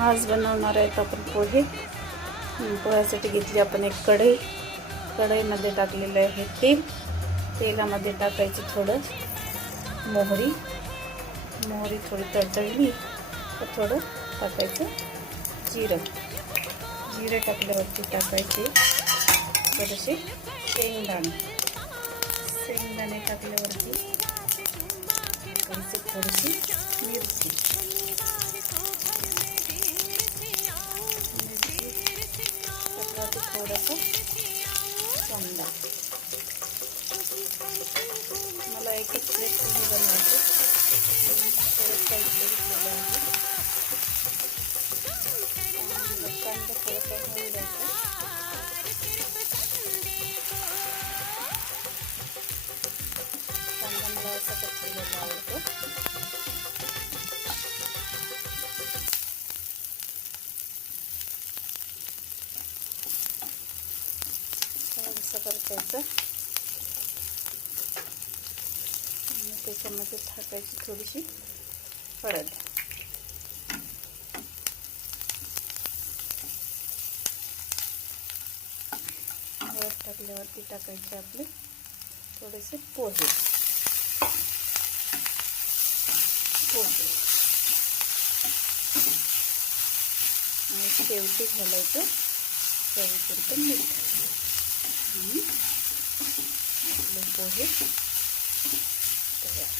आज बनवणार आहेत आपण पोहे. पोह्यासाठी घेतली आपण एक कढई. कढईमध्ये टाकलेलं आहे तेल. तेलामध्ये टाकायचं थोडं मोहरी. मोहरी थोडी तडतडली तर थोडं टाकायचं जिरं. जिरे टाकल्यावरती टाकायचे थोडेसे शेंगदाणे. शेंगदाणे टाकल्यावरती टाकायचं थोडीशी मिरची. थोडासा कांदा. मला एकच प्लेट पोहे बनवायचे. थोडं साईडला घेतलेलं आहे. कांदा थोडासा होऊन द्यायचा. कांदा मला असा कच्चा आवडतो. असं परतायचं आणि त्याच्यामध्ये टाकायची थोडीशी हळद. हळद टाकल्यावरती टाकायचे आपले थोडेसे पोहे. आणि शेवटी घालायचं चवीपुरतं मीठ. आपले पोहे तयार.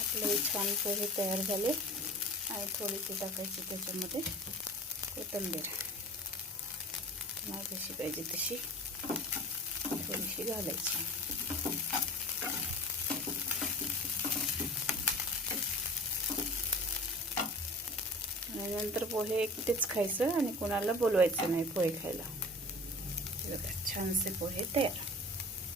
आपले छान पोहे तयार झाले. आणि थोडीशी टाकायची त्याच्यामध्ये कोथिंबीर. तुम्हाला जशी पाहिजे तशी थोडीशी घालायची. आणि नंतर पोहे एकटेच खायचं आणि कोणाला बोलवायचं नाही पोहे खायला. छानसे पोहे तयार.